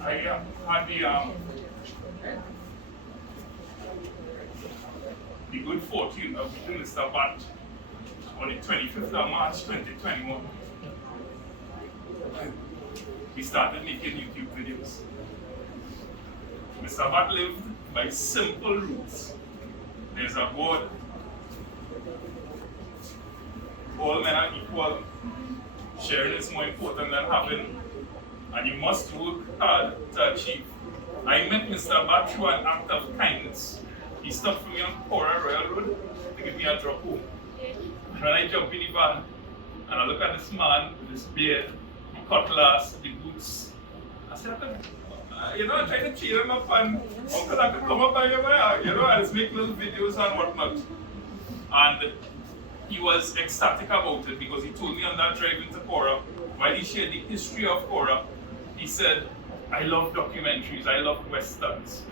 I had the good fortune of meeting Mr. Bat on the 25th of March 2021. We started making YouTube videos. Mr. Bat lived by simple rules. There's a God. All men are equal. Sharing is more important than having, and you must work hard to achieve. I met Mr. Bat through an act of kindness. He stopped for me on Cora Royal Road to give me a drop home. And when I jump in the van and I look at this man with his beard, the cutlass, the boots, I said, I try to cheer him up and uncle I could come up by your way, and just make little videos and whatnot. And he was ecstatic about it because he told me on that drive into Cora, while he shared the history of Cora, he said, I love documentaries, I love westerns.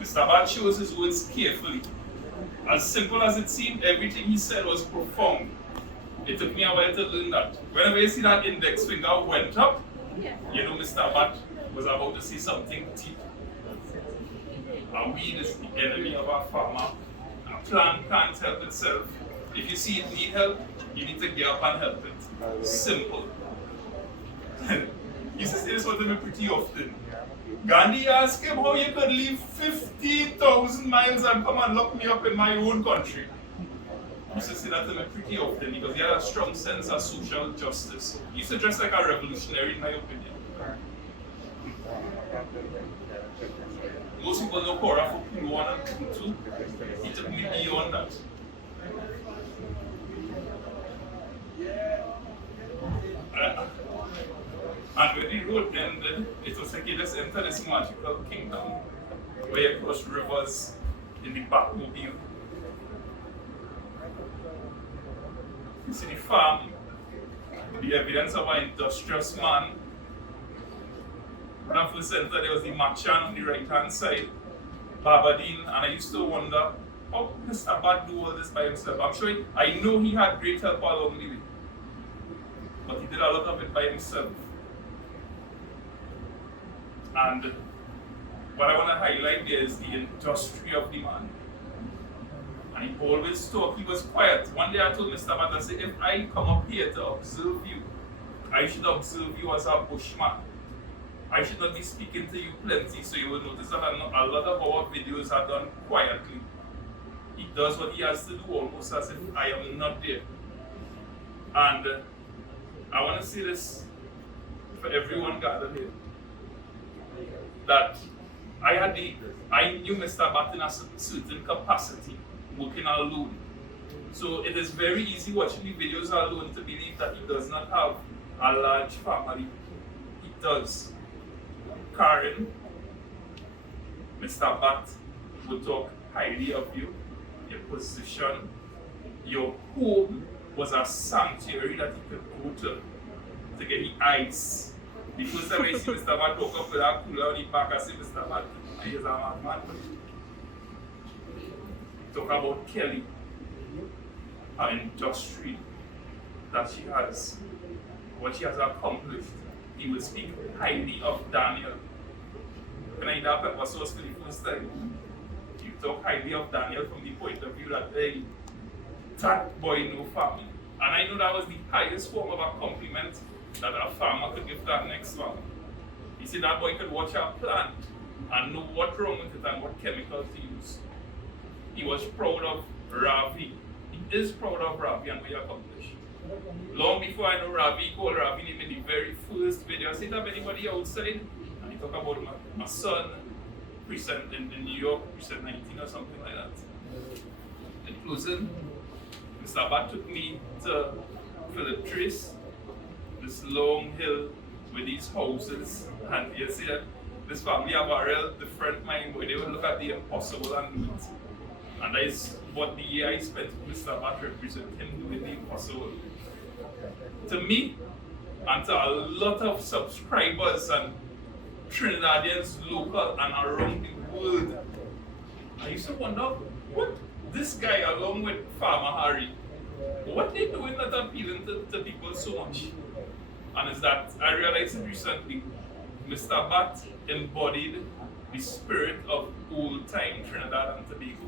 Mr. Bat chose his words carefully. As simple as it seemed, everything he said was profound. It took me a while to learn that. Whenever you see that index finger went up, you know Mr. Bat was about to say something deep. A weed is the enemy of our farmer. A plant can't help itself. If you see it need help, you need to get up and help it. Simple. You used to say this one to me pretty often. Gandhi asked him how you could leave 50,000 miles and come and lock me up in my own country. He used to say that to me pretty often because he had a strong sense of social justice. He used to dress like a revolutionary, in my opinion. Most people know Cora for Pool 1 and Pool 2. He took me beyond that. And when the road ended, it was like you just enter this magical kingdom where you cross rivers in the Batmobile. You see the farm, the evidence of an industrious man. When I first entered, there was the Machan on the right hand side, Barbadine, and I used to wonder how Mr. Bat do all this by himself. I know he had great help along the way, but he did a lot of it by himself. And what I want to highlight there is the industry of the man. And he always talked, he was quiet. One day I told Mr. Bat, I said, if I come up here to observe you, I should observe you as a bushman. I should not be speaking to you plenty, so you will notice that a lot of our videos are done quietly. He does what he has to do almost as if I am not there. And I want to say this for everyone gathered here. That I knew Mr. Bat in a certain capacity, working alone. So it is very easy watching the videos alone to believe that he does not have a large family. He does. Karen, Mr. Bat would talk highly of you, your position, your home was a sanctuary that you could go to get the ice. The first time I see Mr. Bat talk up with that cooler on the back, I say, Mr. Bat, he is a madman. Talk about Kelly, her industry that she has, what she has accomplished. He will speak highly of Daniel. When I eat that pepper sauce for the first time, you talk highly of Daniel from the point of view that, hey, that boy no family. And I know that was the highest form of a compliment that a farmer could give that next farmer. He said that boy could watch our plant and know what's wrong with it and what chemicals to use. He was proud of Ravi. He is proud of Ravi and what he accomplished. Long before I know Ravi, he called Ravi name in the very first video. I said, have anybody outside? And he talked about my son, present in New York, present 19 or something like that. In closing, Mr. Bat took me to Philip Trace, this long hill with these houses, and you see that this family have a real different mind where they will look at the impossible and do it. And that is what the year I spent with Mr. Bat represent, him doing the impossible. To me, and to a lot of subscribers and Trinidadians local and around the world, I used to wonder what this guy along with Farmer Harry, what they doing that appealing to people so much? And is that I realized it recently, Mr. Bat embodied the spirit of old-time Trinidad and Tobago.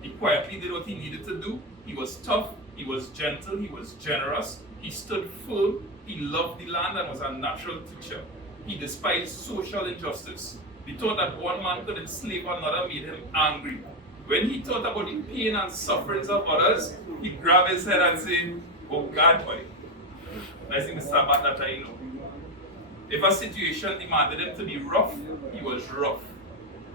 He quietly did what he needed to do. He was tough, he was gentle, he was generous, he stood firm, he loved the land and was a natural teacher. He despised social injustice. The thought that one man could enslave another made him angry. When he thought about the pain and sufferings of others, he grabbed his head and said, "Oh God, boy." That's the Mr. Bat that I know. If a situation demanded him to be rough, he was rough.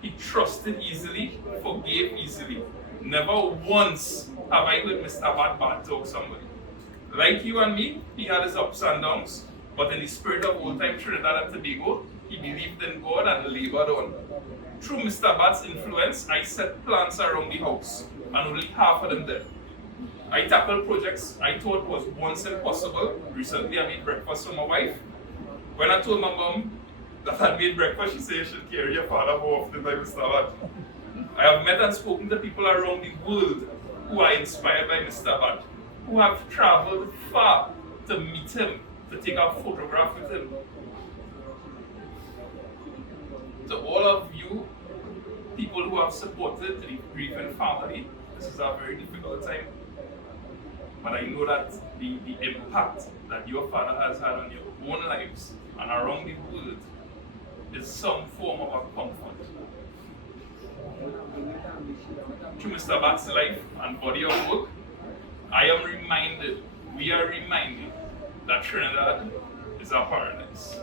He trusted easily, forgave easily. Never once have I heard Mr. Bat bad talk somebody. Like you and me, he had his ups and downs, but in the spirit of old-time Trinidad and Tobago, he believed in God and labored on. Through Mr. Bat's influence, I set plants around the house, and only half of them did. I tackled projects I thought was once impossible. Recently, I made breakfast for my wife. When I told my mom that I made breakfast, she said, "You should carry your father more often than Mr. Bat." I have met and spoken to people around the world who are inspired by Mr. Bat, who have traveled far to meet him, to take a photograph with him. To all of you, people who have supported the grieving family, this is a very difficult time. But I know that the impact that your father has had on your own lives and around the world is some form of a comfort. Through Mr. Bat's life and body of work, I am reminded, we are reminded, that Trinidad is a paradise.